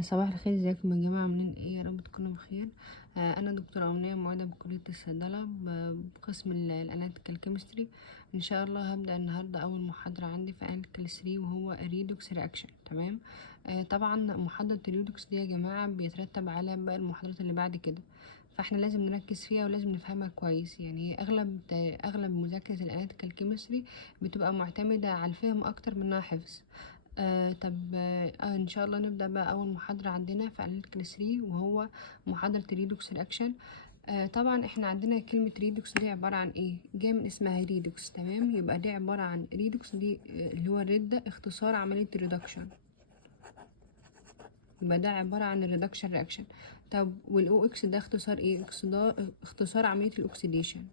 صباح الخير، ازيكم يا جماعة؟ عاملين ايه؟ يا رب تكونوا بخير. انا دكتورة أمنية، معيدة بكلية الصيدلة بقسم الاناليتيكال كيمستري. ان شاء الله هبدأ النهاردة اول محاضرة عندي في اناليتيكال 3 وهو الريدوكس رياكشن. تمام. طبعا محاضرة الريدوكس دي يا جماعة بيترتب على باقي المحاضرات اللي بعد كده، فاحنا لازم نركز فيها ولازم نفهمها كويس. يعني اغلب مذاكرة الاناليتيكال كيمستري بتبقى معتمدة على الفهم اكتر منها حفظ. طب ان شاء الله نبدأ بقى اول محاضرة عندنا في اناليتيكال 3 وهو محاضرة الريدوكس رياكشن. طبعا احنا عندنا كلمة ريدوكس دي عبارة عن ايه؟ جاي من اسمها ريدوكس. تمام، يبقى دي عبارة عن ريدوكس دي اللي هو الريد ده اختصار عملية الريدكشن، يبقى ده عبارة عن الريدكشن رياكشن. طب والاو اكس ده اختصار ايه؟ اختصار عملية الاكسيديشن.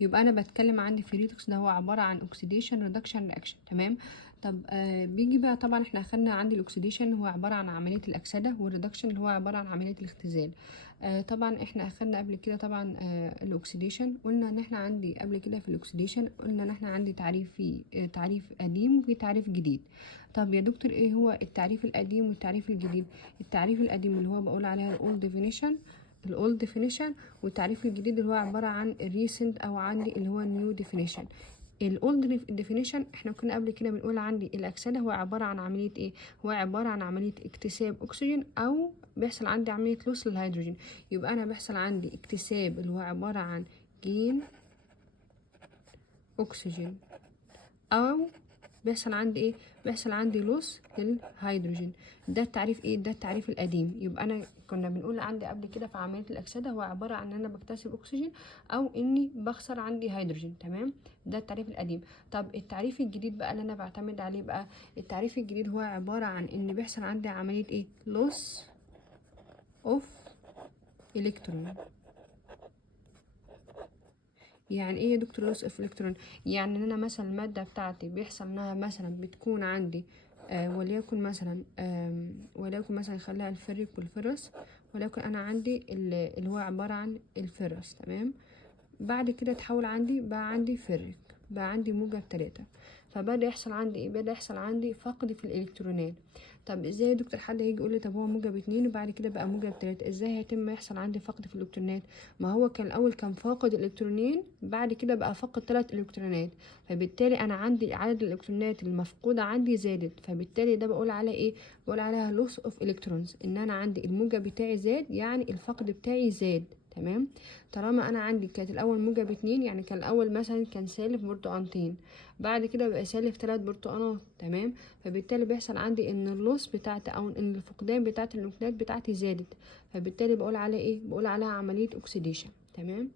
يبقى انا بتكلم عندي في الريدوكس ده هو عباره عن اوكسيديشن ريدكشن رياكشن. تمام. طب بيجي بقى، طبعا احنا اخدنا عندي الاكسيديشن هو عباره عن عمليه الاكسده، والريدكشن اللي هو عباره عن عمليه الاختزال. طبعا احنا اخدنا قبل كده طبعا الاكسيديشن، قلنا ان احنا عندي قبل كده في الاكسيديشن قلنا ان احنا عندي تعريف، في تعريف قديم وفي تعريف جديد. طب يا دكتور ايه هو التعريف القديم والتعريف الجديد؟ التعريف القديم اللي هو بقول عليها الاولد ديفينيشن، الاولد ديفينيشن، والتعريف الجديد اللي هو عبارة عن الريسنت او عندي اللي هو النيو ديفينيشن. الاولد ديفينيشن احنا كنا قبل كده بنقول عندي الاكسده هو عباره عن عمليه ايه؟ هو عباره عن عمليه اكتساب اكسجين او بيحصل عندي عمليه لوس للهيدروجين. يبقى انا بيحصل عندي اكتساب اللي هو عباره عن جين اكسجين، او بيحصل عندي ايه؟ بيحصل عندي لوس للهيدروجين. ده التعريف ايه؟ ده التعريف القديم. يبقى انا كنا بنقول عندي قبل كده في عمليه الاكسده هو عباره عن ان انا بكتسب اكسجين او اني بخسر عندي هيدروجين. تمام، ده التعريف القديم. طب التعريف الجديد بقى اللي انا بعتمد عليه بقى، التعريف الجديد هو عباره عن ان بيحصل عندي عمليه ايه؟ لوس اوف الكترون. يعني ايه يا دكتور لوس اوف الكترون؟ يعني ان انا مثلا الماده بتاعتي بيحصل انها مثلا بتكون عندي وليكن مثلا خليها الفريك والفرس، ولكن انا عندي اللي هو عباره عن الفرس. تمام، بعد كده تحول عندي بقى عندي فرك، بقى عندي موجب 3، فبدأ يحصل عندي ايه؟ بدأ يحصل عندي فقد في الالكترونات. طب ازاي يا دكتور؟ حد هيجي يقول لي طب هو موجب 2 وبعد كده بقى موجب 3، ازاي هيتم يحصل عندي فقد في الالكترونات؟ ما هو كان الاول كان فاقد الالكترونين، بعد كده بقى فاقد 3 الكترونات، فبالتالي انا عندي عدد الالكترونات المفقودة عندي زادت، فبالتالي ده بقول عليه ايه؟ بقول عليها لوس اوف الكترونز، ان انا عندي الموجب بتاعي زاد، يعني الفقد بتاعي زاد. تمام، طالما انا عندي كانت الاول موجب 2، يعني كان الاول مثلا كان سالب برتقانتين، بعد كده بقى سالب 3 برتقانات. تمام، فبالتالي بيحصل عندي ان اللوس بتاعتي او ان الفقدان بتاعت النيوكليات بتاعتي زادت، فبالتالي بقول عليها ايه؟ بقول عليها عملية اوكسيديشن. تمام.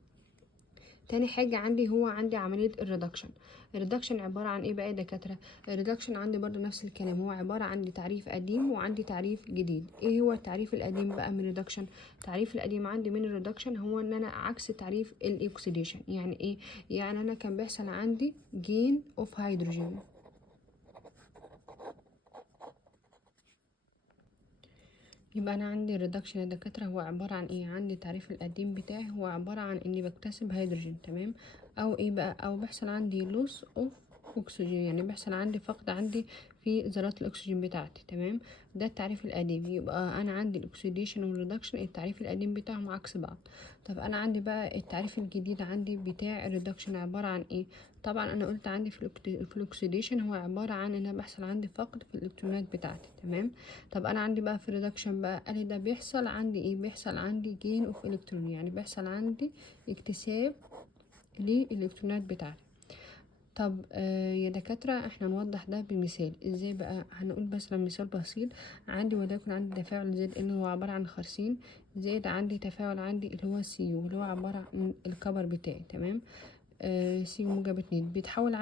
تاني حاجة عندي هو عندي عملية الريدكشن. الريدكشن عبارة عن ايه بقى يا دكاترة؟ الريدكشن عندي برضو نفس الكلام، هو عبارة عن تعريف قديم وعندي تعريف جديد. ايه هو التعريف القديم بقى من الريدكشن؟ التعريف القديم عندي من الريدكشن هو ان انا عكس تعريف الاكسيديشن. يعني ايه؟ يعني انا كان بيحصل عندي جين اوف هيدروجين. يبقى انا عندي الريدكشن يا دكاتره هو عباره عن ايه؟ عندي التعريف القديم بتاعي هو عباره عن اني بكتسب هيدروجين. تمام، او ايه بقى؟ او بيحصل عندي لوس اوف اكسجين، يعني بيحصل عندي فقد عندي في ذرات الاكسجين بتاعتي. تمام، ده التعريف القديم. يبقى انا عندي الاكسيديشن والريدكشن التعريف القديم بتاعهم عكس بعض. طب انا عندي بقى التعريف الجديد عندي بتاع الريدكشن عباره عن ايه؟ طبعا انا قلت عندي في الاكسيديشن هو عباره عن ان انا بيحصل عندي فقد في الالكترونات بتاعتي. تمام، طب انا عندي بقى في الريدكشن بقى قال لي ده بيحصل عندي ايه؟ بيحصل عندي جين اوف الكترون، يعني بيحصل عندي اكتساب للالكترونات بتاعتي. طب يا دكاترة احنا نوضح ده بمثال. ازاي بقى؟ هنقول مثلا مثال بسيط. عندي وليكن عندي تفاعل زد ان هو عبارة عن خرسين، زائد عندي تفاعل عندي اللي هو سيو اللي هو عبارة عن الكبر بتاعي. تمام، سيو موجب 2 بيتحول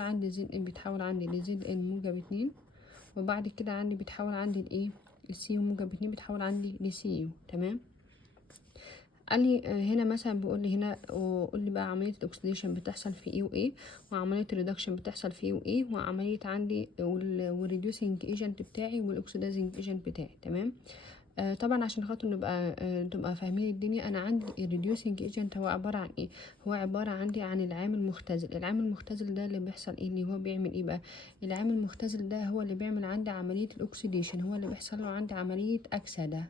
عندي زد ان بيتحول عندي لزد ان موجب 2، وبعد كده عندي بيتحول عندي لايه؟ السي يو موجب 2 بيتحول عندي لسي يو. تمام، قال لي هنا مثلا بيقول لي هنا قول لي بقى عمليه الاكسديشن بتحصل في ايه وايه، وعمليه الريدكشن بتحصل في ايه وايه، وعمليه عندي والريديوسنج ايجنت بتاعي والاكسدايزنج ايجنت بتاعي. تمام، طبعا عشان خاطر نبقى تبقى فاهمين الدنيا، انا عندي الريديوسنج ايجنت هو عباره عن ايه. هو عباره عندي عن العامل المختزل. العامل المختزل ده اللي بيحصل ايه، اللي هو بيعمل ايه بقى. العامل المختزل ده هو اللي بيعمل عندي عمليه الاكسيديشن، هو اللي بيحصل له عندي عمليه اكسده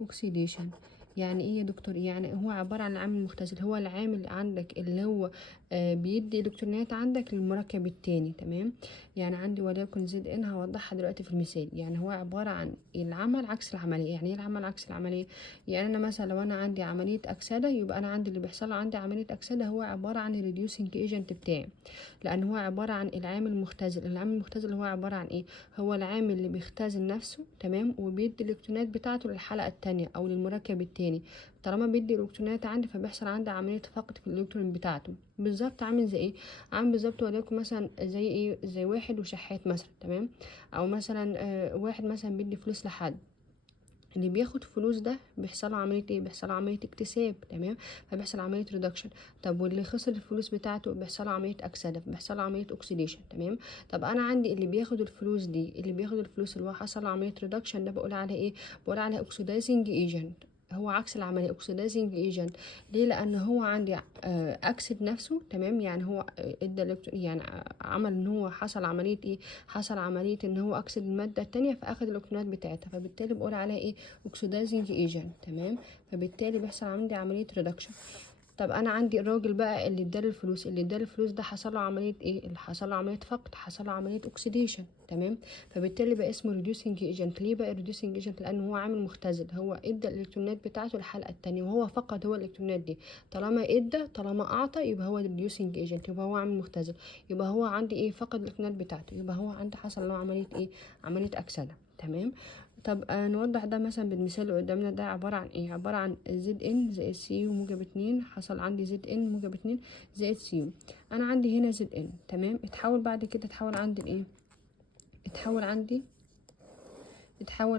اوكسيديشن. يعني ايه يا دكتور؟ يعني هو عباره عن عامل مختزل، هو العامل عندك اللي هو بيدي الكترونات عندك للمركب التاني. تمام. يعني عندي وليكن زد ان، هوضحها دلوقتي في المثال. يعني هو عباره عن العمل عكس العمليه. يعني ايه العمل عكس العمليه؟ يعني انا مثلا لو انا عندي عمليه اكسده، يبقى انا عندي اللي بيحصل عندي عمليه اكسده هو عباره عن الريديوسنج ايجنت بتاعي، لان هو عباره عن العامل المختزل. العامل المختزل هو عباره عن ايه؟ هو العامل اللي بيختزل نفسه، تمام، وبيدي الالكترونات بتاعته للحلقه التانية او للمركب التاني. طالما بيدي الالكترونات عندي، فبيحصل عندي عمليه فقد في الالكترون بتاعته. بالظبط عامل زي ايه؟ عامل بالظبط وليكن مثلا زي ايه، زي واحد وشحات مثلا، تمام، او مثلا واحد مثلا بيدي فلوس لحد. اللي بياخد فلوس ده بيحصل له عمليه ايه؟ بيحصل له عمليه اكتساب، تمام، فبيحصل عمليه ريدكشن. طب واللي خسر الفلوس بتاعته بيحصل له عمليه اكسده، بيحصل له عمليه اوكسيديشن، تمام. طب انا عندي اللي بياخد الفلوس دي، اللي بياخد الفلوس اللي هو حصل له عمليه ريدكشن، ده بقول عليه ايه؟ بقول عليه اوكسيدايزنج ايجنت. هو عكس العمليه، اوكسيدايزنج ايجنت. ليه؟ لان هو عندي اكسد نفسه، تمام، يعني هو ادى يعني عمل ان هو حصل عمليه ايه، حصل عمليه ان هو اكسد الماده التانية، فاخد الالكترونات بتاعتها، فبالتالي بقول عليها ايه؟ اوكسيدايزنج ايجنت، تمام. فبالتالي بيحصل عندي عمليه ريدكشن. طب انا عندي الراجل بقى اللي اداله الفلوس، اللي اداله الفلوس ده حصل له عمليه ايه؟ اللي حصل له عمليه فقد، حصل له عمليه اوكسيديشن، تمام. فبالتالي بقى اسمه ريديوسنج ايجنت. ليه بقى ريديوسنج ايجنت؟ لانه هو عامل مختزل، هو ادى الالكترونات بتاعته للحلقه التانية، وهو فقد هو الالكترونات دي. طالما ادى، طالما اعطى، يبقى هو ريديوسنج ايجنت، يبقى هو عامل مختزل. يبقى هو عندي ايه؟ فقد الالكترونات بتاعته، يبقى هو عندي حصل له عمليه ايه؟ عمليه اكسده، تمام. طب نوضح ده مثلا بالمثال اللي قدامنا ده. عبارة عن ايه؟ عبارة عن زد ان زائد سي يو موجب 2. حصل عندي زد ان موجب 2 زائد سي يو. انا عندي هنا زد ان، تمام، اتحول بعد كده، اتحول عندي لايه؟ اتحول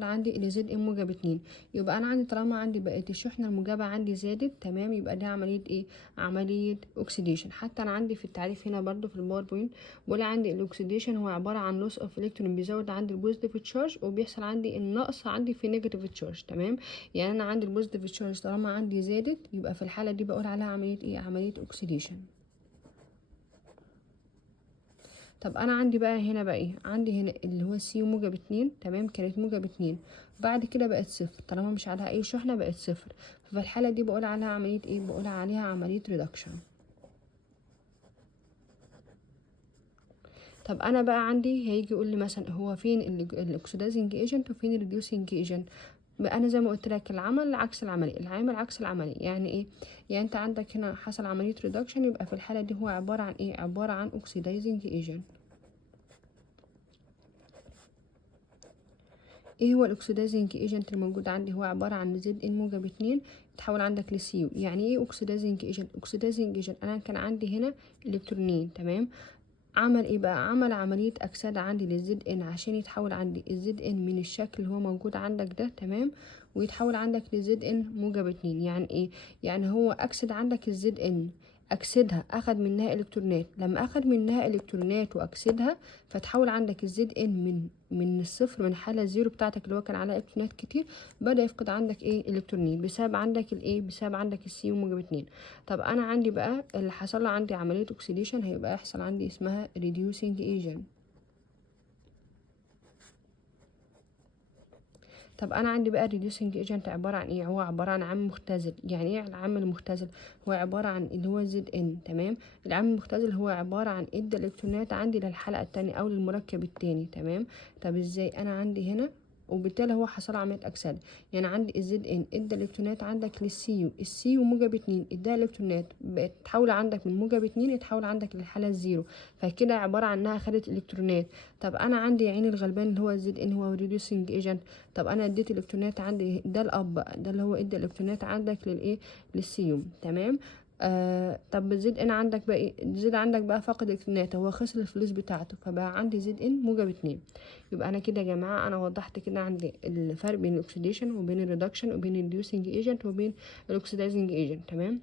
عندي الى زد ان موجب 2. يبقى انا عندي طالما عندي بقت الشحنه الموجبه عندي زادت، تمام، يبقى دي عمليه ايه؟ عمليه اوكسيديشن. حتى انا عندي في التعريف هنا برضو في الباوربوينت بقول عندي الاكسيديشن هو عباره عن لوس اوف الكترون، بيزود عندي البوزيتيف تشارج، وبيحصل عندي النقص عندي في نيجاتيف تشارج، تمام. يعني انا عندي البوزيتيف تشارج طالما عندي زادت، يبقى في الحاله دي بقول عليها عمليه ايه؟ عمليه اوكسيديشن. طب انا عندي بقى هنا بقى ايه؟ عندي هنا اللي هو سي موجب 2، تمام، كانت موجب 2، بعد كده بقت صفر، طالما مش عليها اي شحنه بقت صفر. ففي الحاله دي بقول عليها عمليه ايه؟ بقول عليها عمليه ريدكشن. طب انا بقى عندي هيجي يقول لي مثلا هو فين الاكسيدايزنج ايجنت وفين الريديوسنج ايجنت؟ بقى انا زي ما قلت لك العمل عكس العمليه، العامل عكس العمليه. يعني ايه؟ يعني انت عندك هنا حصل عمليه ريدكشن، يبقى في الحاله دي هو عباره عن ايه؟ عباره عن اوكسيدايزنج ايجنت. ايه هو الاكسيدايزنج ايجنت الموجود عندي؟ هو عباره عن زد ان موجب 2 تحول عندك لسيو. يعني ايه اوكسيدايزنج ايجنت؟ اوكسيدايزنج ايجنت انا كان عندي هنا الكترونين، تمام، عمل ايه بقى؟ عمل عمليه اكسده عندي للزد ان عشان يتحول عندي الزد ان من الشكل اللي هو موجود عندك ده، تمام، ويتحول عندك لزد ان موجب 2. يعني ايه؟ يعني هو اكسد عندك الزد ان، اكسدها، اخد منها الكترونات. لما اخد منها الكترونات واكسدها، فتحول عندك الزد ان من الصفر، من الحاله الزيرو بتاعتك اللي هو كان عليها الكترونات كتير، بدا يفقد عندك ايه؟ الكترونين، بسبب عندك الايه؟ بسبب عندك السي موجب 2. طب انا عندي بقى اللي حصل له عندي عمليه اوكسيديشن، هيبقى يحصل عندي اسمها reducing agent. طب انا عندي بقى reducing agent عباره عن ايه؟ هو عباره عن عامل مختزل. يعني ايه العامل المختزل؟ هو عباره عن اللي هو زد ان، تمام. العامل المختزل هو عباره عن ادى الالكترونات عندي للحلقه التانية او للمركب التاني، تمام. طب ازاي؟ انا عندي هنا وبالتالي هو حصل عمليه اكسده. يعني عندي الزد ان ادى الالكترونات عندك للسيو، السيو موجب 2 اداها الالكترونات، بقت تحول عندك من موجب 2 يتحول عندك للحاله الزيرو، فكده عباره عن انها خدت الكترونات. طب انا عندي عين الغلبان اللي هو الزد ان هو ريديوسنج ايجنت. طب انا اديت الكترونات عندي، ده الاب بقى، ده اللي هو ادى الكترونات عندك للايه؟ للسيوم، تمام. طب زد ان عندك بقى ايه؟ زد عندك بقى فقد الكترونات، هو خسر الفلوس بتاعته، فبقى عندي زد ان موجب 2. يبقى انا كده يا جماعه انا وضحت كده عندي الفرق بين الاكسيديشن وبين الريدكشن وبين الريديوسنج ايجنت وبين الاكسيدايزنج ايجنت، تمام.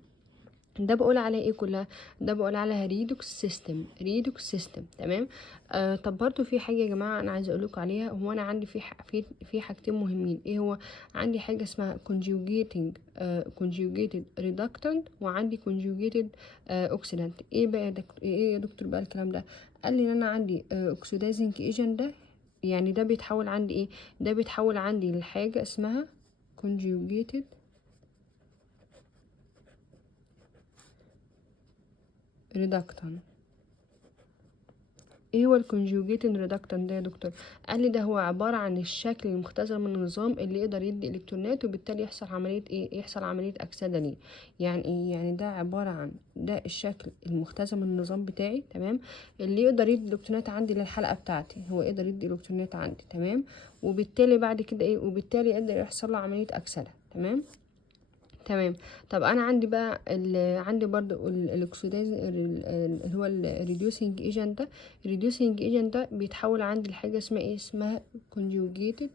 ده بقول عليه ايه كلها؟ ده بقول عليها ريدوكس سيستم، ريدوكس سيستم. تمام. طب برضو في حاجه يا جماعه انا عايزه اقول لكم عليها. هو انا عندي في حاجتين مهمين. ايه هو؟ عندي حاجه اسمها conjugated reductant، وعندي conjugated oxidant. ايه بقى يا دكتور، ايه يا دكتور بقى الكلام ده؟ قال لي ان انا عندي oxidizing agent ده، يعني ده بيتحول عندي ايه؟ ده بيتحول عندي لحاجه اسمها conjugated reductant. ايه هو الكونجوجيتد ريدكتنت ده يا دكتور؟ قال لي ده هو عباره عن الشكل المختزل من النظام اللي يقدر يدي الكترونات، وبالتالي يحصل عمليه ايه؟ يحصل عمليه اكسده ليه. يعني ايه؟ يعني ده عباره عن ده الشكل المختزل من النظام بتاعي، تمام، اللي يقدر يدي الكترونات عندي للحلقه بتاعتي، هو يقدر يدي الكترونات عندي، تمام، وبالتالي بعد كده ايه؟ وبالتالي يقدر يحصل له عمليه اكسده. تمام. تمام. طب انا عندي بقى عندي برضو الاكسداز اللي هو الريديوسينج ايجنت ده. الريديوسينج ايجنت ده بيتحول عندي لحاجه اسمها ايه؟ اسمها conjugated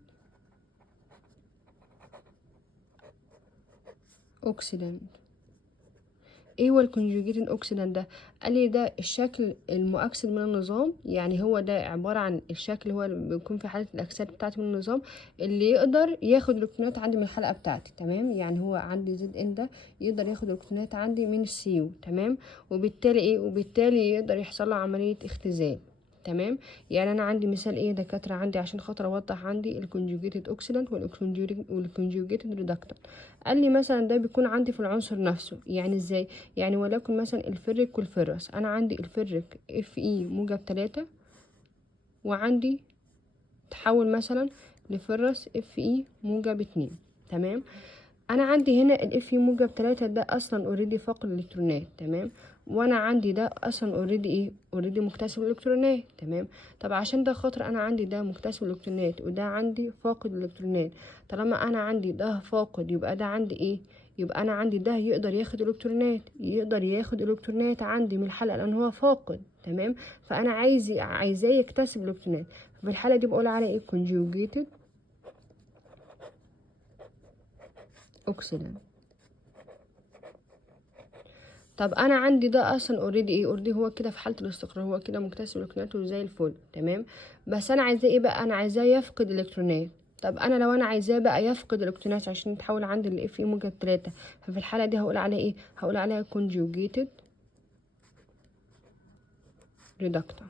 oxidant. ايه هو الكونجوجيتد اوكسيدانت ده؟ قال لي ده الشكل المؤكسد من النظام، يعني هو ده عباره عن الشكل هو اللي بيكون في حاله الاكسده بتاعتي من النظام، اللي يقدر ياخد الالكترونات عندي من الحلقه بتاعتي. تمام. يعني هو عندي زد ان ده يقدر ياخد الالكترونات عندي من السيو. تمام. وبالتالي ايه؟ وبالتالي يقدر يحصل له عمليه اختزال. تمام. يعني انا عندي مثال ايه يا دكاتره؟ عندي عشان خاطر اوضح عندي الكونجوجيتد اوكسيدانت والكونجوجيتد ريدكتنت. قال لي مثلا ده بيكون عندي في العنصر نفسه. يعني ازاي؟ يعني ولكن مثلا الفرك والفرس، انا عندي الفرك اف اي موجب 3، وعندي تحول مثلا لفرس اف اي موجب 2. تمام. انا عندي هنا الاف اي موجب 3 ده اصلا اوريدي فاقد الالكترونات. تمام. وانا عندي ده اصلا اوريدي ايه؟ اوريدي مكتسب الالكترونات. تمام. طب عشان ده خاطر انا عندي ده مكتسب الالكترونات وده عندي فاقد الالكترونات، طالما انا عندي ده فاقد يبقى ده عندي ايه؟ يبقى انا عندي ده يقدر ياخد الكترونات، يقدر ياخد الكترونات عندي من الحلقه لان هو فاقد. تمام. فانا عايزاه يكتسب الالكترونات. في الحاله دي بقول على ايه؟ conjugated oxidant. طب انا عندي ده اصلا اوريدي ايه؟ اوريدي هو كده في حاله الاستقرار، هو كده مكتسب الكترونات وزي الفل. تمام. بس انا عايزاه ايه بقى؟ انا عايزاه يفقد الالكترونات. طب انا لو انا عايزاه بقى يفقد الالكترونات عشان يتحول عندي الاف اي موجب 3، ففي الحاله دي هقول عليه ايه؟ هقول عليها conjugated reductant.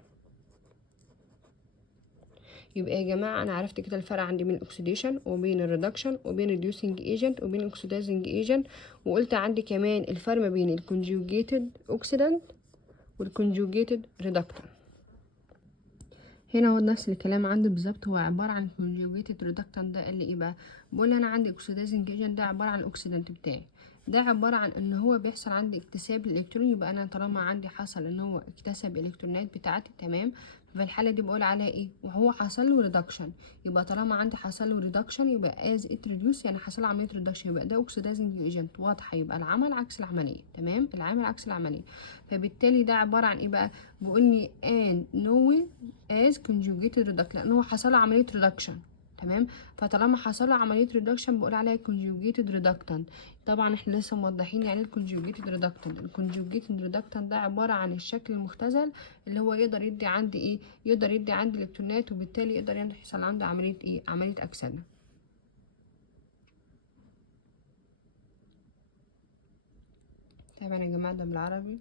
يبقى يا جماعه انا عرفت كده الفرق عندي بين الاكسيديشن وبين الريدكشن وبين الريديوسينج ايجنت وبين الاكسيدايزنج ايجنت، وقلت عندي كمان الفرق ما بين الكونجوجيتد اوكسيدانت والكونجوجيتد ريدكتنت. هنا هو نفس الكلام عندي بالظبط، هو عباره عن conjugated reductant. ده قال لي ايه بقى؟ بقول انا عندي oxidizing agent ده عباره عن الاكسيدنت بتاعي، ده عباره عن ان هو بيحصل عندي اكتساب الالكترون. يبقى انا طالما عندي حصل ان هو اكتسب الالكترونات بتاعتي، تمام، في الحاله دي بقول عليها ايه؟ وهو حصل له ريدكشن. يبقى طالما عندي حصل له ريدكشن يبقى از ات ريديوس، يعني حصل عمليه ريدكشن، يبقى ده اوكسيدايزنج ايجنت. واضحه؟ يبقى العمل عكس العمليه. تمام. العمل عكس العمليه. فبالتالي ده عباره عن ايه بقى؟ بقول لي and knowing as conjugated reduction، لان هو حصل له عمليه ريدكشن. تمام. فطالما حصل له عمليه ريدكشن بقول عليها conjugated reductant. طبعا احنا لسه موضحين يعني ايه الكونجوجيتد ريدكتنت. الكونجوجيتد ريدكتنت ده عباره عن الشكل المختزل اللي هو يقدر يدي عندي ايه؟ يقدر يدي عندي الكترونات، وبالتالي يقدر يحصل عنده عمليه ايه؟ عمليه اكسده. طبعا يا جماعه ده بالعربي.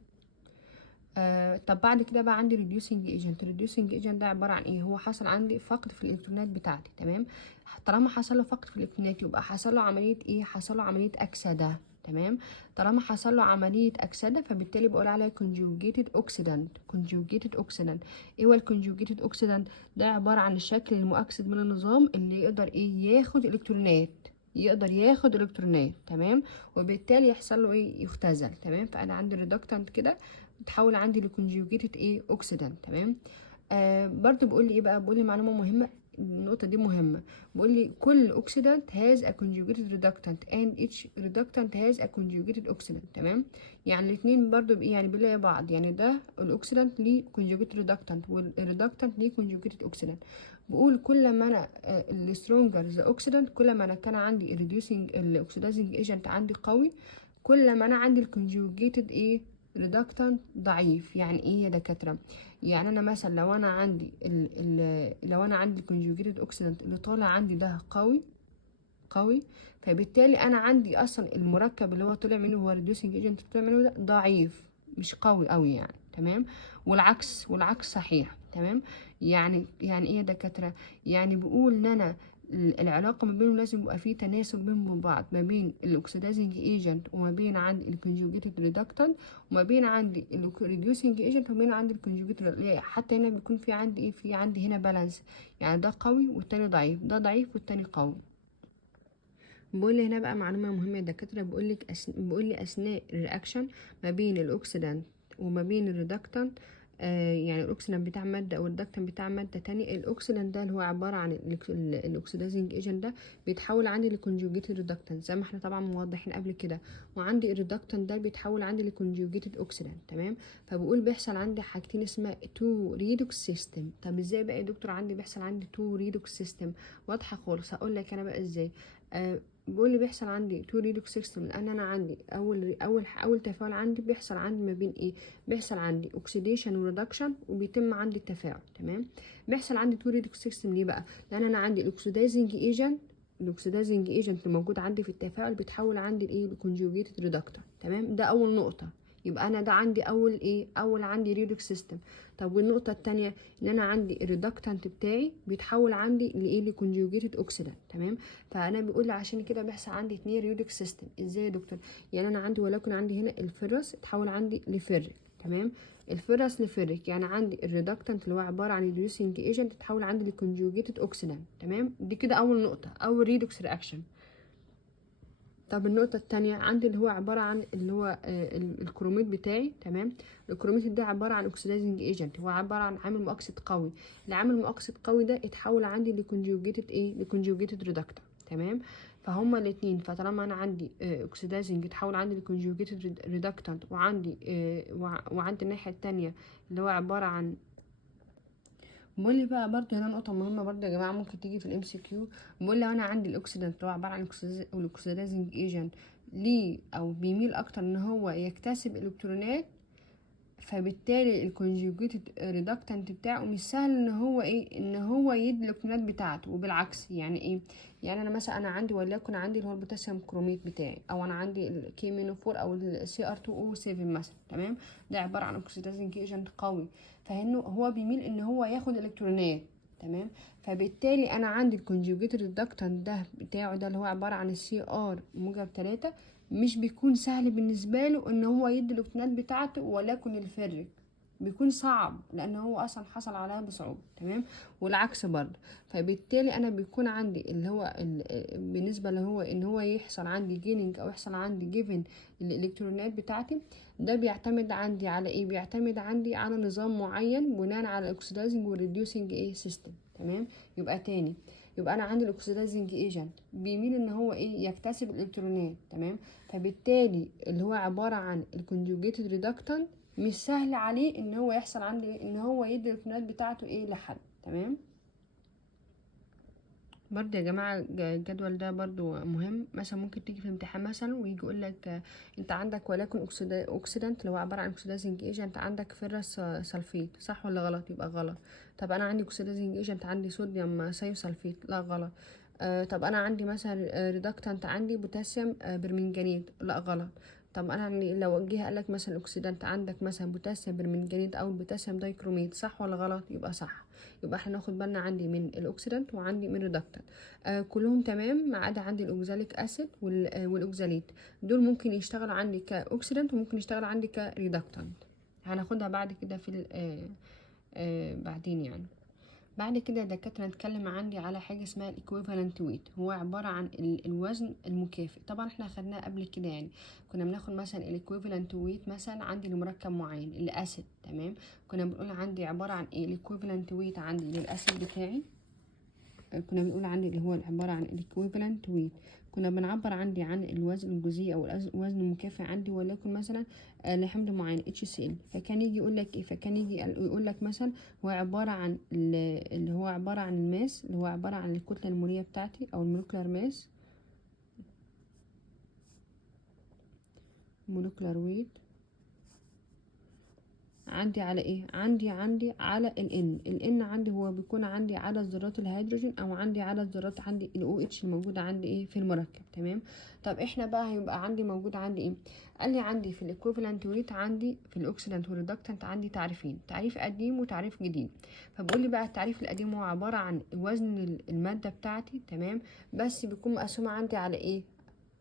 طب بعد كده بقى عندي reducing agent. reducing agent ده عبارة عن ايه؟ هو حصل عندي فقد في الالكترونات بتاعتي. تمام. طالما حصل له فقد في الالكترونات يبقى حصل له عملية ايه؟ حصل له عملية اكسدة. تمام. طالما حصل له عملية اكسدة فبالتالي بقول عليها conjugated oxidant. conjugated oxidant. ايه هو conjugated oxidant؟ ده عبارة عن الشكل المؤكسد من النظام اللي يقدر ايه؟ ياخد الكترونات، يقدر ياخد الكترونات. تمام. وبالتالي يحصل له ايه؟ يختزل. تمام. فانا عندي ريدكتنت كده بتحول عندي لكونجوجيتد ايه؟ اوكسيدانت. تمام. برضو بيقول لي ايه بقى؟ بيقول لي معلومه مهمه، النقطه دي مهمه. بيقول لي كل اوكسيدانت has a conjugated reductant and each reductant has a conjugated oxidant. تمام. يعني الاثنين برضو بايه؟ يعني بيلاقي بعض. يعني ده الاوكسيدانت ليه conjugated reductant والريدكتنت ليه conjugated oxidant. بقول كل ما انا السترونجر ذا اوكسيدانت كل ما انا كان عندي الريديوسينج الاكسيدايزنج ايجنت عندي قوي، كل ما انا عندي الكونجوجيتد ايه ريدكتنت ضعيف. يعني ايه يا دكاتره؟ يعني انا مثلا لو انا عندي لو انا عندي الكونجوجيتد اوكسيدنت اللي طالع عندي ده قوي، فبالتالي انا عندي اصلا المركب اللي هو طلع منه هو ريديوسنج ايجنت طلع منه ده ضعيف، مش قوي قوي يعني. تمام. والعكس صحيح. تمام. يعني ايه يا دكاتره؟ يعني بيقول ان انا العلاقه ما بينهم لازم يبقى فيه تناسب بين بعض، ما بين الاكسيدايزنج ايجنت وما بين عندي الكونجوجيتد ريدكتنت وما بين عندي الريديوسنج ايجنت وما بين عندي الكونجوجيتد. حتى هنا بيكون في عندي ايه، في عندي هنا بالانس، يعني ده قوي والتاني ضعيف، ده ضعيف والتاني قوي. بقول لي هنا بقى معلومه مهمه يا دكاتره، بقول لي اثناء الرياكشن ما بين الاكسيدانت وما بين الريدكتنت، يعني الاكسيدانت بتاع ماده او الريدكتنت بتاع ماده تانية، الاكسيدانت ده اللي هو عباره عن الاكسيدايزنج ايجنت ده بيتحول عندي لكونجوجيتد ريدكتنت زي ما احنا طبعا موضحين قبل كده، وعندي الريدكتنت ده بيتحول عندي لكونجوجيتد اوكسيدانت. تمام. فبقول بيحصل عندي حاجتين اسمها تو ريدوكس سيستم. طب ازاي بقى يا دكتور عندي بيحصل عندي تو ريدوكس سيستم؟ واضحه خالص، هقول لك انا بقى ازاي. بيقول لي بيحصل عندي تو ريدوكس سيستم لان انا عندي اول تفاعل عندي بيحصل عندي ما بين ايه، بيحصل عندي اوكسيديشن وريدكشن وبيتم عندي التفاعل. تمام. بيحصل عندي تو ريدوكس سيستم ليه بقى؟ لان انا عندي الاكسيدايزنج ايجنت اللي موجود عندي في التفاعل بيتحول عندي لايه، لكونجوجيتد ريدكتور. تمام. ده اول نقطه، يبقى انا ده عندي اول عندي ريدوكس سيستم. طب والنقطه الثانيه ان انا عندي الريدكتنت بتاعي بيتحول عندي لايه، لكونجوجيتد اوكسيدانت. تمام. فانا بيقول لي عشان كده بيحصل عندي 2 ريدوكس سيستم. ازاي يا دكتور؟ يعني انا عندي ولكن عندي هنا الفرس اتحول عندي لفرك. تمام. الفرس لفرك، يعني عندي الريدكتنت اللي هو عباره عن ريديوسنج ايجنت اتحول عندي لكونجوجيتد اوكسيدانت. تمام. دي كده اول نقطه، اول ريدوكس رياكشن. طب النقطة التانية عندي اللي هو عبارة عن اللي هو الكروميت بتاعي. تمام. الكروميت ده عبارة عن اوكسيدايزنج ايجنت، هو عبارة عن عامل مؤكسد قوي. العامل المؤكسد قوي ده اتحول عندي لكونجوجيتد ريدكتور. تمام. فهما الاتنين، فطالما انا عندي اوكسيدايزنج اتحول عندي لكونجوجيتد ريدكتنت، وعندي الناحية التانية اللي هو عبارة عن. بقول لي بقى برضو هنا نقطة مهمة برضو يا جماعة ممكن تيجي في الام سي كيو. بقول لي انا عندي الاكسيدنت اللي هو عبارة عن الاكسيدايزنج ايجنت ليه او بيميل اكتر ان هو يكتسب الكترونات، فبالتالي الكونجوجيتد ريدكتنت بتاعه مش سهل ان هو يدي الالكترونات بتاعته. وبالعكس يعني ايه؟ يعني انا مثلا انا عندي وليكن عندي اللي هو البوتاسيوم كروميت بتاعي، او انا عندي الكيمينو 4 او السي ار 2 او 7 مثلا. تمام. ده عباره عن اوكسيدايزنج ايجنت قوي، فانه هو بيميل ان هو ياخد الالكترونات. تمام. فبالتالي انا عندي الكونجوجيتد ريدكتنت ده بتاعه ده اللي هو عباره عن السي ار موجب 3، مش بيكون سهل بالنسبة له ان هو يدي الالكترونات بتاعته، ولكن الفرق بيكون صعب لان هو اصلا حصل عليها بصعوبة. تمام. والعكس برضه. فبالتالي انا بيكون عندي اللي هو بالنسبة اللي هو ان هو يحصل عندي جيننج او يحصل عندي جيفن الالكترونات بتاعتي، ده بيعتمد عندي على ايه؟ بيعتمد عندي على نظام معين بناء على الاكسدايزنج والريديوسنج ايه سيستم. تمام. يبقى تاني، يبقى انا عندي الاكسدايزنج ايجنت بيميل ان هو ايه، يكتسب الالكترونات. تمام. فبالتالي اللي هو عبارة عن الكونجوجيتد ريدكتنت مش سهل عليه ان هو يحصل عندي ان هو يدي الالكترونات بتاعته ايه لحد. تمام. برضه يا جماعة الجدول ده برضه مهم. مثلا ممكن تيجي في امتحان مثلا ويجي يقول لك انت عندك ولكن اوكسيدانت اللي هو عبارة عن اوكسيدايزنج ايجنت عندك فيرس سلفيت، صح ولا غلط؟ يبقى غلط. طب انا عندي اوكسيدايزنج ايجنت عندي صوديوم سلفيت، لا غلط. طب انا عندي مثلا ريدكتنت عندي بوتاسيوم برمنجانيت، لا غلط. طب انا عندي لو جه قال لك مثلا الاكسيدانت عندك مثلا بوتاسيوم برمنجانيت او البوتاسيوم دايكروميت، صح ولا غلط؟ يبقى صح. يبقى احنا ناخد بالنا عندي من الاكسيدانت وعندي من الريدكتنت. كلهم تمام ما عدا عندي الاوكزاليك اسيد والاوكزاليت، دول ممكن يشتغلوا عندي كاوكسيدانت وممكن يشتغلوا عندي كريدكتنت. هناخدها بعد كده في بعدين يعني. بعد كده دكاترة نتكلم عندي على حاجة اسمها الايكويفالنت ويت، هو عبارة عن الوزن المكافئ. طبعا احنا خدناه قبل كده يعني، كنا بناخد مثلا الايكويفالنت ويت مثلا عندي لمركب معين الاسيد. تمام. كنا بنقول عندي عبارة عن ايه الايكويفالنت ويت عندي للاسيد بتاعي، كنا بنقول عندي اللي هو عبارة عن الايكويفالنت ويت، كنا بنعبر عندي عن الوزن الجزيئي او الوزن المكافئ عندي، وليكن مثلا لحمض معين HCl. فكان يجي يقول لك ايه، فكان يجي يقول لك مثلا هو عبارة عن اللي هو عبارة عن الماس، اللي هو عبارة عن الكتلة المولية بتاعتي او المولكيولار ماس. molecular weight عندي على ايه؟ عندي على الان عندي هو بيكون عندي عدد ذرات الهيدروجين او عندي عدد ذرات عندي الاو اتش الموجوده عندي ايه في المركب. تمام. طب احنا بقى هيبقى عندي موجود عندي ايه؟ قال لي عندي في الايكوفالنت ويت عندي في الاوكسيدانت والريدكتنت عندي تعريفين، تعريف قديم وتعريف جديد. فبقول لي بقى التعريف القديم هو عباره عن وزن الماده بتاعتي، تمام، بس بيكون مقسومه عندي على ايه؟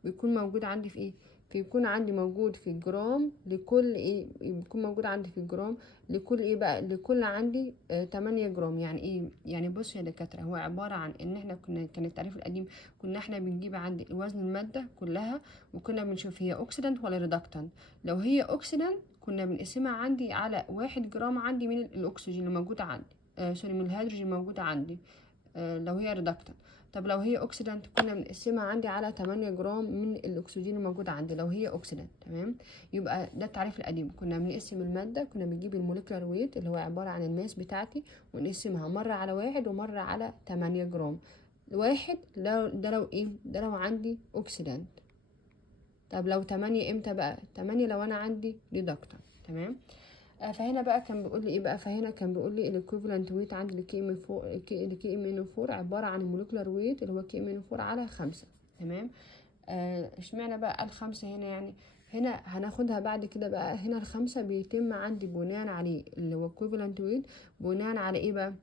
بيكون موجود عندي في ايه؟ بيكون عندي موجود في الجرام لكل ايه؟ بيكون موجود عندي في الجرام لكل ايه بقى؟ لكل عندي 8 جرام. يعني ايه؟ يعني بص يا دكاتره، هو عباره عن ان احنا كان التعريف القديم كنا احنا بنجيب عندي وزن الماده كلها وكنا بنشوف هي اوكسيدانت ولا ريدكتنت. لو هي اوكسيدانت كنا بنقسمها عندي على 1 جرام عندي من الاكسجين الموجود عندي، سوري، من الهيدروجين الموجود عندي. لو هي ريدكتنت. طب لو هي اوكسيدانت كنا بنقسمها عندي على 8 جرام من الاكسجين الموجود عندي لو هي اوكسيدانت. تمام. يبقى ده التعريف القديم، كنا بنقسم الماده، كنا بنجيب الموليكولار ويت اللي هو عباره عن الماس بتاعتي ونقسمها مره على 1 ومره على 8 جرام. واحد لو ايه؟ ده لو عندي اوكسيدانت. طب لو 8 امتى بقى؟ 8 لو انا عندي ريدكتنت. تمام. فهنا بقى كان بيقول لي ايه بقى؟ فهنا كان بيقول لي الايكوفالنت ويت عندي لكي ام 4 عباره عن الموليكولار ويت اللي هو كي ام 4 على 5. تمام. اشمعنى بقى ال5 هنا؟ يعني هنا هناخدها بعد كده بقى. هنا ال5 بيتم عندي بناء عليه اللي هو equivalent weight بناء على ايه بقى؟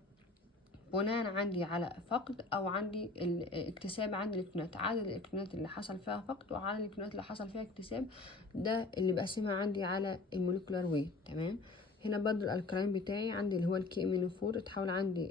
بناء عندي على فقد او عندي الاكتساب عندي الالكترونات، عدد الالكترونات اللي حصل فيها فقد وعدد الالكترونات اللي حصل فيها اكتساب، ده اللي بقسمها عندي على الموليكولار ويت. تمام. هنا برضو الالكلاين بتاعي عندي اللي هو الكي ام 4 اتحول عندي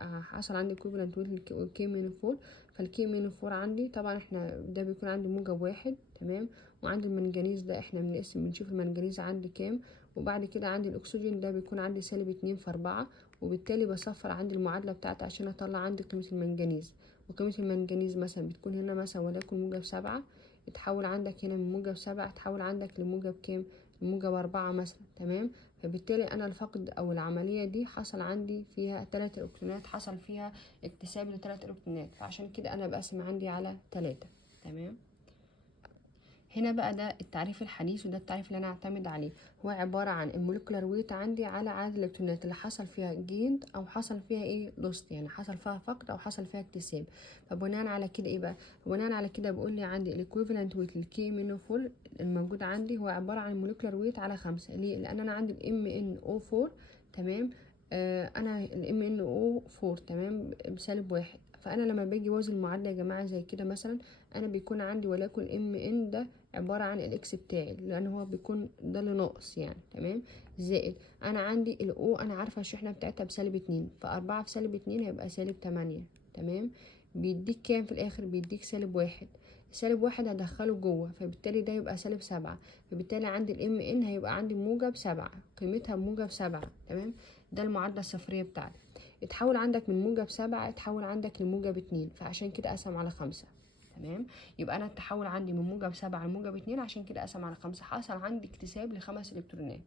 حصل عندي equivalent weight الكي ام 4. فالكي ام 4 عندي طبعا احنا ده بيكون عندي موجب 1. تمام. وعندي المنجنيز ده احنا بنشوف المنجنيز عندي كام. وبعد كده عندي الاكسجين ده بيكون عندي -2 في 4، وبالتالي بصفر عندي المعادلة بتاعتي عشان اطلع عندي قيمة المنجنيز. وقيمة المنجنيز مثلا بتكون هنا مثلا وليكن -7، اتحول عندك هنا من -7 اتحول عندك لموجب كام؟ لموجب 4 مثلا. تمام. فبالتالي انا الفقد او العملية دي حصل عندي فيها 3 الكترونات، حصل فيها اكتساب ل3 الكترونات، فعشان كده انا بقسم عندي على 3. تمام. هنا بقى ده التعريف الحديث وده التعريف اللي انا اعتمد عليه، هو عبارة عن الموليكولار ويت عندي على عدد الالكترونات اللي حصل فيها جيند او حصل فيها ايه لوست، يعني حصل فيها فقد او حصل فيها اكتساب. فبناء على كده ايه بقى؟ بناء على كده بقول لي عندي الايكويفالنت ويت للكي ام 4 الموجود عندي هو عبارة عن الموليكولار ويت على 5. ليه؟ لان انا عندي الام ان او 4. تمام. انا الام ان او 4 تمام ب1. فانا لما باجي اوزن المعادله يا جماعه زي كده مثلا، انا بيكون عندي وليكن ام ان ده عبارة عن الاكس بتاعي لان هو بيكون ده اللي ناقص يعني. تمام. زائد انا عندي الاو انا عارفة الشحنة بتاعتها ب2، ف4 في -2 هيبقى -8. تمام. بيديك كام في الاخر؟ بيديك -1. -1 هدخله جوه، فبالتالي ده يبقى -7. فبالتالي عندي الام ان هيبقى عندي -7، قيمتها -7. تمام. ده المعادلة الصفرية بتاعتي. اتحول عندك من -7 اتحول عندك لموجب 2، فعشان كده قسم على 5. تمام. يبقى انا التحول عندي من -7 ل -2 عشان كده قسم على 5، حصل عندي اكتساب ل5 الكترونات.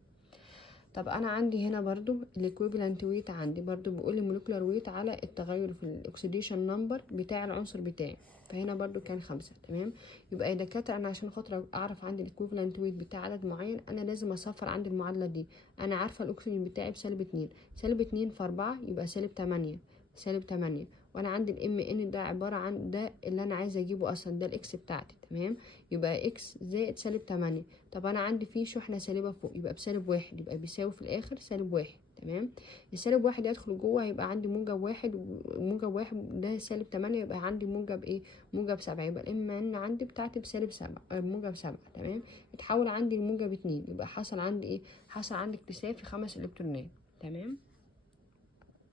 طب انا عندي هنا برضو الايكويفالنت ويت عندي برضو بيقول لي موليكولار ويت على التغير في الاكسيديشن نمبر بتاع العنصر بتاعي، فهنا برضو كان 5. تمام. يبقى يا دكاتره انا عشان خاطر اعرف عندي الايكويفالنت ويت بتاع عدد معين انا لازم اصفر عندي المعادله دي. انا عارفه الاكسجين بتاعي ب-2، -2 في 4 يبقى -8، -8. وانا عندي الام ان ده عباره عن ده اللي انا عايزه اجيبه اصلا، ده الاكس بتاعتي. تمام. يبقى اكس زائد -8. طب انا عندي فيه شحنه سالبه فوق يبقى ب1، يبقى بيساوي في الاخر -1. تمام. -1 يدخل جوه يبقى عندي -1 وموجب 1 ده -8 يبقى عندي موجب ايه؟ -7. يبقى الام ان عندي بتاعتي ب7 -7. تمام. اتحول عندي ل-2 يبقى حصل عندي ايه؟ حصل عندي اكتساب في 5 الكترونات. تمام.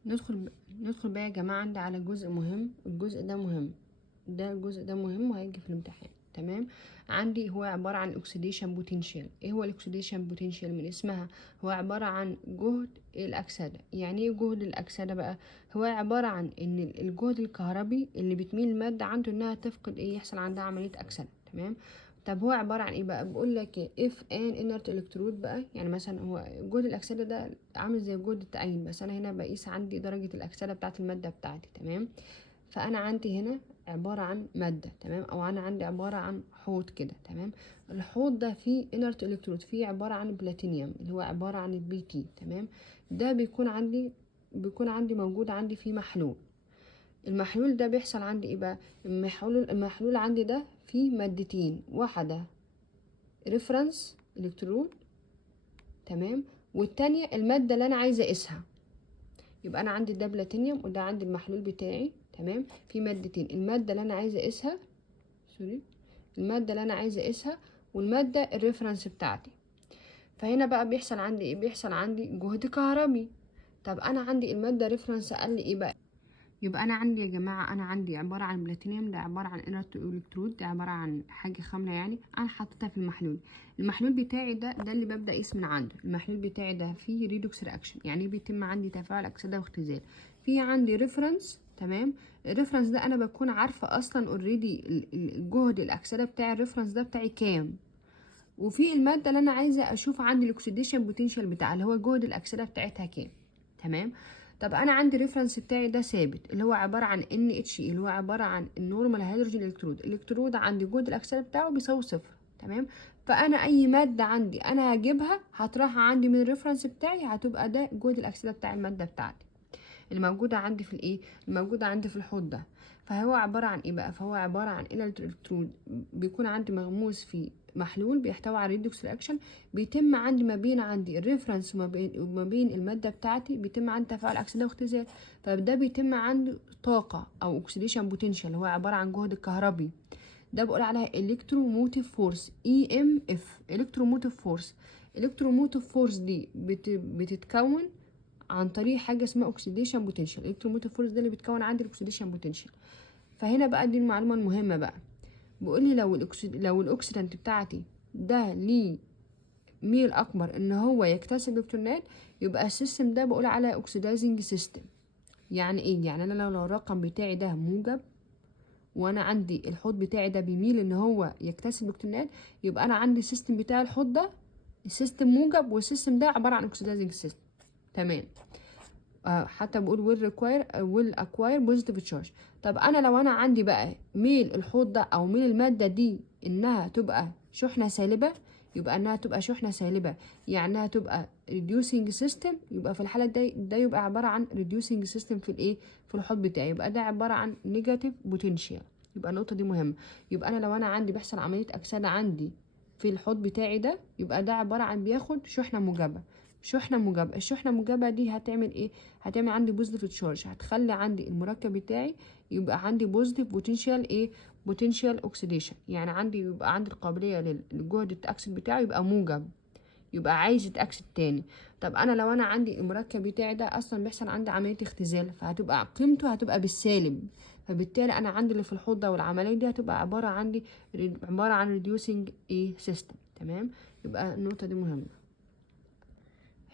ندخل بقى يا جماعه عندي على جزء مهم، الجزء ده مهم، ده الجزء ده مهم وهيجي في الامتحان. تمام. عندي هو عبارة عن اكسيديشن بوتنشال. ايه هو الاكسيديشن بوتنشال؟ من اسمها هو عبارة عن جهد الأكسدة. يعني ايه جهد الأكسدة بقى؟ هو عبارة عن ان الجهد الكهربي اللي بتميل المادة عنده انها تفقد ايه؟ يحصل عندها عملية أكسدة. تمام. طب هو عبارة عن ايه بقى؟ بقول لك if an inert electrode بقى، يعني مثلا هو جهد الأكسدة ده عامل زي جهد التأين، بس انا هنا بقيس عندي درجة الأكسدة بتاعت المادة بتاعتي. تمام. فانا عندي هنا عبارة عن مادة، تمام، او انا عندي عبارة عن حوض كده، تمام. الحوض ده فيه انرت الكترود، فيه عبارة عن بلاتينيوم اللي هو عبارة عن البي تي، تمام. ده بيكون عندي موجود عندي فيه محلول. المحلول ده بيحصل عندي ايه بقى؟ المحلول عندي ده فيه مادتين، واحدة ريفرنس الكترود، تمام، والتانية المادة اللي انا عايزة اقيسها. يبقى انا عندي ده بلاتينيوم وده عندي المحلول بتاعي، تمام، في مادتين، المادة اللي انا عايزة اقيسها، سوري، المادة اللي انا عايزة اقيسها والمادة الريفرنس بتاعتي. فهنا بقى بيحصل عندي ايه؟ بيحصل عندي جهد كهربي. طب انا عندي المادة ريفرنس قال لي ايه بقى؟ يبقى انا عندي يا جماعه، انا عندي عباره عن بلاتينيوم، ده عباره عن انرت الكترود، ده عباره عن حاجه خامله يعني، انا حطيتها في المحلول. المحلول بتاعي ده اللي ببدا اقيس من عنده. المحلول بتاعي ده فيه ريدوكس رياكشن، يعني بيتم عندي تفاعل اكسده واختزال. في عندي ريفرنس، تمام. الريفرنس ده انا بكون عارفه اصلا اوريدي الجهد الاكسده بتاع الريفرنس ده بتاعي كام. وفي الماده اللي انا عايزه اشوف عندي الاكسيديشن بوتنشال بتاعها، اللي هو جهد الاكسده بتاعتها كام، تمام. طب انا عندي الريفرنس بتاعي ده ثابت، اللي هو عباره عن NHE، اللي هو عباره عن النورمال هيدروجين الكترود عندي جهد الاكسده بتاعه بيساوي 0، تمام. فانا اي ماده عندي انا هجيبها هطرحها عندي من الريفرنس بتاعي، هتبقى ده جهد الاكسده بتاع الماده بتاعتي اللي موجوده عندي في الايه، الموجوده عندي في الحوض ده. فهو عباره عن ايه بقى؟ فهو عباره عن الكترود بيكون عندي مغموس في محلول بيحتوي على ريدوكس رياكشن. بيتم عندي ما بين عندي الريفرنس وما بين الماده بتاعتي بيتم عندي تفاعل اكسده واختزال. فده بيتم عنده طاقه او اوكسيديشن بوتنشال، اللي هو عباره عن جهد الكهربي. ده بقول عليها الكتروموتيف فورس، EMF، الكتروموتيف فورس. الكتروموتيف فورس دي بتتكون عن طريق حاجه اسمها اوكسيديشن بوتنشال. الالكتروموتيف فورس ده اللي بيتكون عندي الاكسيديشن بوتنشال. فهنا بقى دي المعلومه المهمه بقى، بيقول لي لو الاكسيدنت بتاعتي ده ليه ميل اكبر ان هو يكتسب الكترونات، يبقى السيستم ده بقول على اوكسيدايزنج سيستم. يعني ايه؟ يعني انا لو الرقم بتاعي ده موجب وانا عندي الحوض بتاعي ده بيميل ان هو يكتسب الكترونات، يبقى انا عندي السيستم بتاع الحوض ده السيستم موجب، والسيستم ده عباره عن اوكسيدايزنج سيستم، تمام. حتى بقول will acquire positive charge. طب انا لو انا عندي بقى ميل الحوض ده او ميل الماده دي انها تبقى شحنه سالبه، يبقى انها تبقى شحنه سالبه يعني انها تبقى reducing system، يبقى في الحاله ده يبقى عباره عن reducing system في الايه، في الحوض بتاعي، يبقى ده عباره عن negative potential. يبقى النقطه دي مهمه. يبقى انا لو انا عندي بيحصل عمليه اكسده عندي في الحوض بتاعي ده، يبقى ده عباره عن بياخد شحنه موجبه. الشحنه الموجبه دي هتعمل ايه؟ هتعمل عندي بوزيتيف تشارج، هتخلي عندي المركب بتاعي يبقى عندي بوزيتيف بوتنشال ايه، بوتنشال اوكسيديشن، يعني عندي يبقى عندي القابليه للجهد التاكسد بتاعه يبقى موجب، يبقى عايز يتاكسد تاني. طب انا لو انا عندي المركب بتاعي ده اصلا بيحصل عندي عمليه اختزال، فهتبقى قيمته هتبقى بالسالب، فبالتالي انا عندي اللي في الحوض ده والعمليه دي هتبقى عباره عن ريديوسنج ايه سيستم، تمام. يبقى النقطه دي مهمه.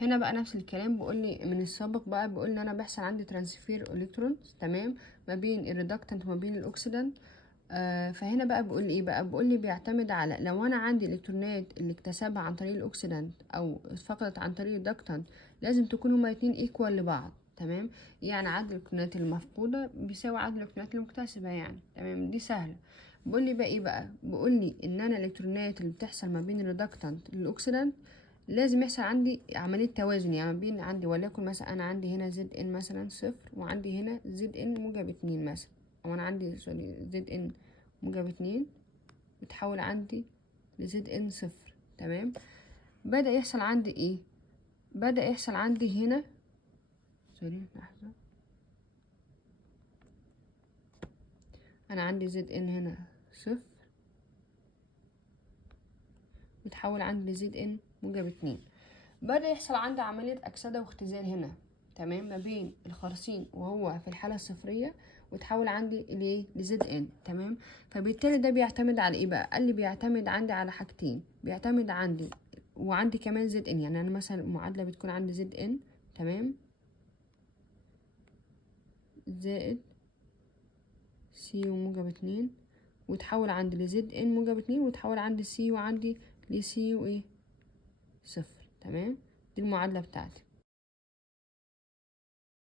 هنا بقى نفس الكلام، بيقول لي من السابق بقى، بيقول ان انا بيحصل عندي ترانسفير الكترونز، تمام، ما بين الريدكتنت وما بين الاكسيدنت. فهنا بقى بيقول لي ايه بقى؟ بيقول لي بيعتمد على لو انا عندي الالكترونات اللي اكتسبها عن طريق الاكسيدنت او فقدت عن طريق الريدكتنت، لازم تكون هما الاتنين ايكوال لبعض، تمام. يعني عدد الالكترونات المفقوده بيساوي عدد الالكترونات المكتسبه، يعني تمام، دي سهله. بيقول لي بقى ايه بقى؟ بيقول لي ان انا الالكترونات اللي بتحصل ما بين الريدكتنت للاكسيدنت لازم يحصل عندي عملية توازن، يعني ما بين عندي وليكن مثلا انا عندي هنا زد ان مثلا 0 وعندي هنا زد ان موجب 2 مثلا، او انا عندي زد ان موجب 2 بتحول عندي لزد ان 0، تمام. بدأ يحصل عندي ايه؟ بدأ يحصل عندي هنا لحظة، انا عندي زد ان هنا 0 بتحول عندي لزد ان موجب 2. بدأ يحصل عندي عملية أكسدة واختزال هنا، تمام، ما بين الخرسين وهو في الحالة الصفرية، وتحول عندي لزد ان، تمام. فبالتالي ده بيعتمد على ايه بقى؟ قال لي بيعتمد عندي على حاجتين، بيعتمد عندي وعندي كمان زد ان، يعني انا مثلا المعادلة بتكون عندي زد ان، تمام، زائد سي وموجب 2، وتحول عندي لزد ان موجب 2، وتحول عندي سي وعندي لسي وايه 0، تمام. دي المعادلة بتاعتي.